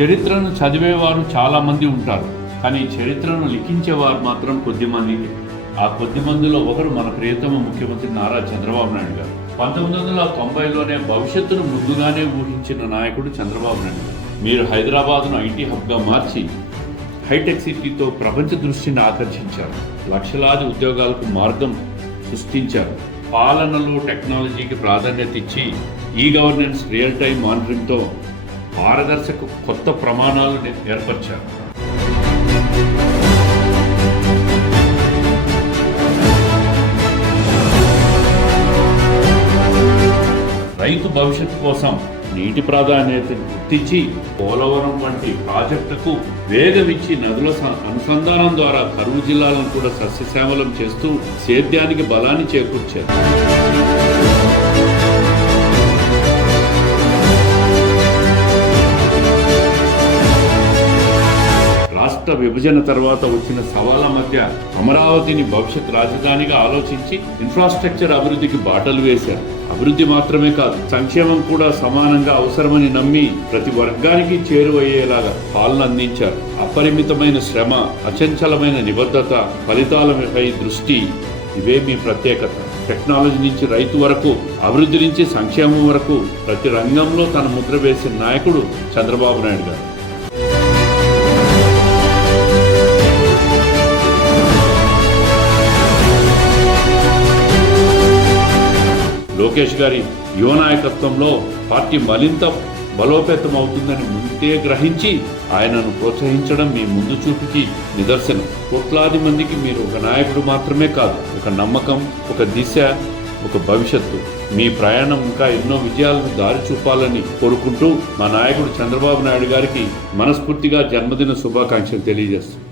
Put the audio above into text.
చరిత్రను చదివేవారు చాలామంది ఉంటారు, కానీ చరిత్రను లిఖించేవారు మాత్రం కొద్దిమంది. ఆ కొద్ది మందిలో ఒకరు మన ప్రియతమ ముఖ్యమంత్రి నారా చంద్రబాబు నాయుడు గారు. 1990లోనే భవిష్యత్తును ముందుగానే ఊహించిన నాయకుడు చంద్రబాబు నాయుడు గారు. మీరు హైదరాబాద్ను ఐటీ హబ్గా మార్చి హైటెక్ సిటీతో ప్రపంచ దృష్టిని ఆకర్షించారు. లక్షలాది ఉద్యోగాలకు మార్గం సృష్టించారు. పాలనలో టెక్నాలజీకి ప్రాధాన్యత ఇచ్చి ఈ గవర్నెన్స్, రియల్ టైం మానిటరింగ్తో పారదర్శక కొత్త ప్రమాణాలు ఏర్పరిచారు. రైతు భవిష్యత్తు కోసం నీటి ప్రాధాన్యతను గుర్తించి పోలవరం వంటి ప్రాజెక్టుకు వేగమిచ్చి నదుల అనుసంధానం ద్వారా కరువు జిల్లాలను కూడా సస్యశ్యామలం చేస్తూ సేద్యానికి బలాన్ని చేకూర్చారు. రాష్ట్ర విభజన తర్వాత వచ్చిన సవాళ్ల మధ్య అమరావతిని భవిష్యత్ రాజధానిగా ఆలోచించి ఇన్ఫ్రాస్ట్రక్చర్ అభివృద్ధికి బాటలు వేశారు. అభివృద్ధి మాత్రమే కాదు, సంక్షేమం కూడా సమానంగా అవసరమని నమ్మి ప్రతి వర్గానికి చేరువయ్యేలాగా పాలన అందించారు. అపరిమితమైన శ్రమ, అచంచలమైన నిబద్ధత, ఫలితాలపై దృష్టి, ఇవే మీ ప్రత్యేకత. టెక్నాలజీ నుంచి రైతు వరకు, అభివృద్ధి నుంచి సంక్షేమం వరకు ప్రతి రంగంలో తన ముద్ర వేసిన నాయకుడు చంద్రబాబు నాయుడు గారు. లోకేష్ గారి యువ నాయకత్వంలో పార్టీ మరింత బలోపేతం అవుతుందని ముందే గ్రహించి ఆయనను ప్రోత్సహించడం మీ ముందు చూపుకి నిదర్శనం. కోట్లాది మందికి మీరు ఒక నాయకుడు మాత్రమే కాదు, ఒక నమ్మకం, ఒక దిశ, ఒక భవిష్యత్తు. మీ ప్రయాణం ఇంకా ఎన్నో విజయాలను దారి చూపాలని కోరుకుంటూ మా నాయకుడు చంద్రబాబు నాయుడు గారికి మనస్ఫూర్తిగా జన్మదిన శుభాకాంక్షలు తెలియజేస్తున్నాను.